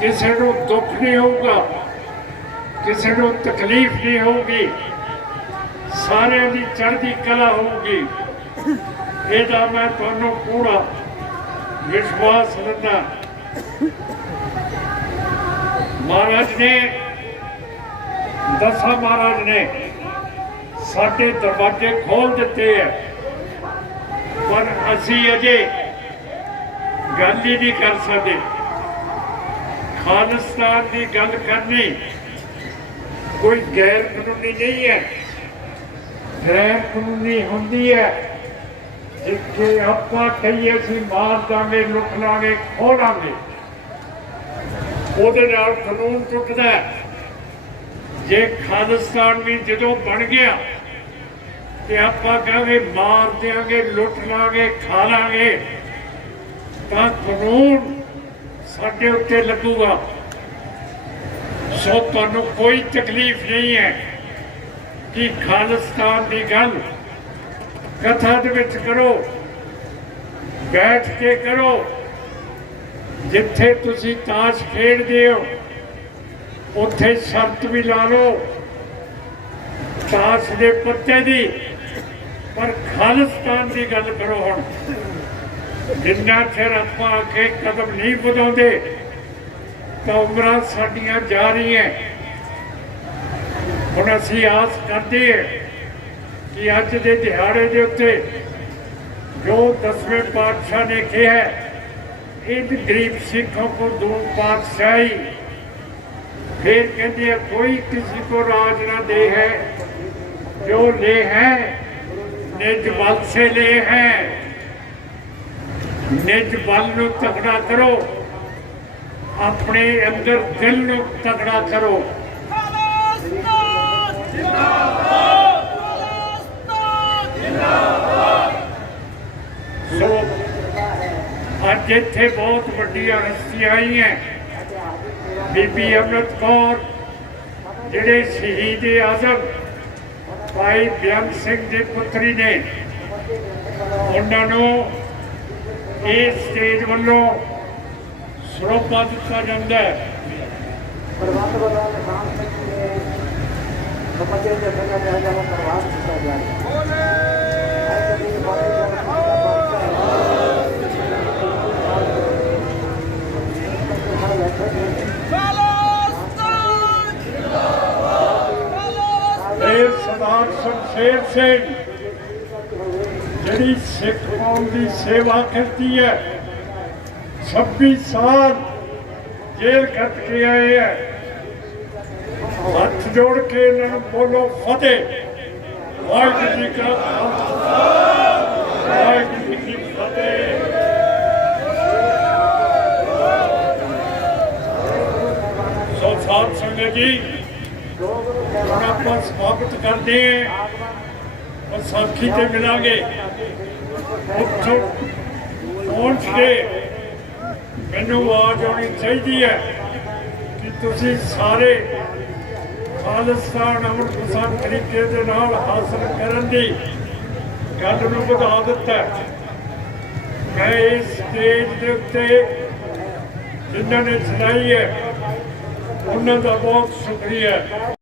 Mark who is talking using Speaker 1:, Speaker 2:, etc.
Speaker 1: ਕਿਸੇ ਨੂੰ ਦੁੱਖ ਨਹੀਂ ਹੋਊਗਾ, ਕਿਸੇ ਨੂੰ ਤਕਲੀਫ ਨਹੀਂ ਹੋਊਗੀ, ਸਾਰਿਆਂ ਦੀ ਚੜ੍ਹਦੀ ਕਲਾ ਹੋਊਗੀ। ਇਹਦਾ ਮੈਂ ਤੁਹਾਨੂੰ ਪੂਰਾ ਵਿਸ਼ਵਾਸ ਦਿੰਦਾ। ਮਹਾਰਾਜ ਨੇ, ਦਸਾਂ ਮਹਾਰਾਜ ਨੇ, ਸਾਡੇ ਦਰਵਾਜ਼ੇ ਖੋਲ ਦਿੱਤੇ ਹੈ। ਪਰ ਅਸੀਂ ਅਜੇ ਗੱਲ ਹੀ ਨਹੀਂ ਕਰ ਸਕਦੇ। ਖਾਲਿਸਤਾਨ ਦੀ ਗੱਲ ਕਰਨੀ ਕੋਈ ਗੈਰ ਕਾਨੂੰਨੀ ਨਹੀਂ ਹੈ। ਗੈਰ ਕਾਨੂੰਨੀ ਹੁੰਦੀ ਹੈ। ਜਿੱਥੇ ਆਪਾਂ ਕਹੀਏ ਅਸੀਂ ਮਾਰ ਦਾਂਗੇ, ਲੁੱਟ ਲਾਂਗੇ, ਖੋਹ ਲਾਂਗੇ। ਉਹਦੇ ਨਾਲ ਕਾਨੂੰਨ ਟੁੱਟਦਾ ਜੇ ਖਾਲਿਸਤਾਨ ਵੀ ਜਦੋਂ ਬਣ ਗਿਆ ਤੇ ਆਪਾਂ ਕਹਾਂਗੇ ਮਾਰ ਦਿਆਂਗੇ, ਲੁੱਟ ਲਾਂਗੇ, ਖਾ ਲਾਂਗੇ। ਤਾਂ ਕਾਨੂੰਨ ਸਾਡੇ ਉੱਤੇ ਲੱਗੂਗਾ। ਸੋ ਤੁਹਾਨੂੰ ਕੋਈ ਤਕਲੀਫ ਨਹੀਂ ਹੈ ਕਿ ਖਾਲਿਸਤਾਨ ਦੀ ਗੱਲ ਕਥਾ ਦੇ ਵਿੱਚ ਕਰੋ, ਬੈਠ ਕੇ ਕਰੋ। ਜਿੱਥੇ ਤੁਸੀਂ ਤਾਸ਼ ਖੇਡਦੇ ਹੋ, ਉੱਥੇ ਸ਼ਰਤ ਵੀ ਲਾ ਲਓ। ਤਾਸ਼ ਦੇ ਪੱਤੇ ਦੀ, ਪਰ ਖਾਲਿਸਤਾਨ ਦੀ ਗੱਲ ਕਰੋ ਹੁਣ। ਜਿੰਨਾ ਚਿਰ ਆਪਾਂ ਅੱਗੇ ਕਦਮ ਨਹੀਂ ਵਧਾਉਂਦੇ, ਤਾਂ ਉਮਰਾਂ ਸਾਡੀਆਂ ਜਾ ਰਹੀਆਂ ਹੁਣ ਅਸੀਂ ਆਸ ਕਰਦੇ ਹਾਂ ਕਿ ਅੱਜ ਦੇ ਦਿਹਾੜੇ ਦੇ ਉੱਤੇ ਜੋ 10ਵੇਂ ਪਾਤਸ਼ਾਹ ਨੇ ਕਿਹਾ ਇਹ ਗਰੀਬ ਸਿੱਖਾਂ ਕੋ ਦੂਰ ਪਾਤਸ਼ਾਹੀ ਫਿਰ ਕਹਿੰਦੇ ਆ, ਕੋਈ ਕਿਸੇ ਕੋ ਰਾਜ ਨਾ ਦੇ ਹੈ। ਜੋ ਲੈ ਹੈ ਨੇ ਜਵਾਬ ਸੇ ਲੈ ਹੈ। ਨਿੱਜ ਬਲ ਨੂੰ ਤਕੜਾ ਕਰੋ। ਆਪਣੇ ਅੰਦਰ ਦਿਲ ਨੂੰ ਤਕੜਾ ਕਰੋ। ਸੋ, ਅੱਜ ਇੱਥੇ ਬਹੁਤ ਵੱਡੀਆਂ ਹਸਤੀਆਂ ਆਈਆਂ। ਬੀਬੀ ਅਮਰਤ ਕੌਰ, ਜਿਹੜੇ ਸ਼ਹੀਦ ਆਜ਼ਮ, ਭਾਈ ਬਿਆਨ ਸਿੰਘ ਦੇ ਪੁੱਤਰੀ ਨੇ। ਉਹਨਾਂ ਨੂੰ ਇਸ ਸਟੇਜ ਵੱਲੋਂ ਸਰੋਪਾ ਦਿੱਤਾ ਜਾਂਦਾ ਹੈ।
Speaker 2: ਪ੍ਰਬੰਧ ਵੱਲੋਂ ਨਿਸ਼ਾਨ ਸਿੰਘ ਨੇ ਬੱਚੇ ਦੇ ਸੰਗਤ ਦੇ ਹਜ਼ਾਰਾਂ ਪ੍ਰਵਾਸ ਕੀਤਾ ਜਾ ਰਿਹਾ ਹੈ। ਅੱਜ ਦੀ ਬਾਰੇ ਜੋ
Speaker 1: ਇਹ ਸਰਦਾਰ ਸ਼ਮਸ਼ੇਰ ਸਿੰਘ ਜਿਹੜੀ ਸਿੱਖ ਕੌਮ ਦੀ ਸੇਵਾ ਕਰਦੀ ਹੈ 26 ਸਾਲ ਜੇਲ੍ਹ ਕੱਟ ਕੇ ਆਏ ਹੈ ਹੱਥ ਜੋੜ ਕੇ ਇਹਨਾਂ ਨੂੰ ਬੋਲੋ ਫਤਿਹ ਵਾਹਿਗੁਰੂ ਜੀ ਕਾ ਖਾਲਸਾ ਵਾਹਿਗੁਰੂ ਜੀ ਕੀ ਫਤਿਹ ਸੋ ਸਾਧ ਸੰਗਤ ਜੀ ਹੁਣ ਆਪਾਂ ਸਵਾਗਤ ਕਰਦੇ ਹਾਂ ਵਿਸਾਖੀ ਤੇ ਮਿਲਾਂਗੇ ਉੱਥੋਂ ਪਹੁੰਚ ਕੇ ਮੈਨੂੰ ਆਵਾਜ਼ ਆਉਣੀ ਚਾਹੀਦੀ ਹੈ ਕਿ ਤੁਸੀਂ ਸਾਰੇ ਖਾਲਿਸਤਾਨ ਅਮਰ ਪਸੰਦ ਤਰੀਕੇ ਦੇ ਨਾਲ ਹਾਸਲ ਕਰਨ ਦੀ ਗੱਲ ਨੂੰ ਵਧਾ ਦਿੱਤਾ ਮੈਂ ਇਸ ਸਟੇਜ ਦੇ ਉੱਤੇ ਜਿਨ੍ਹਾਂ ਨੇ ਸੁਣਾਈ ਹੈ ਉਹਨਾਂ ਦਾ ਬਹੁਤ ਸ਼ੁਕਰੀਆ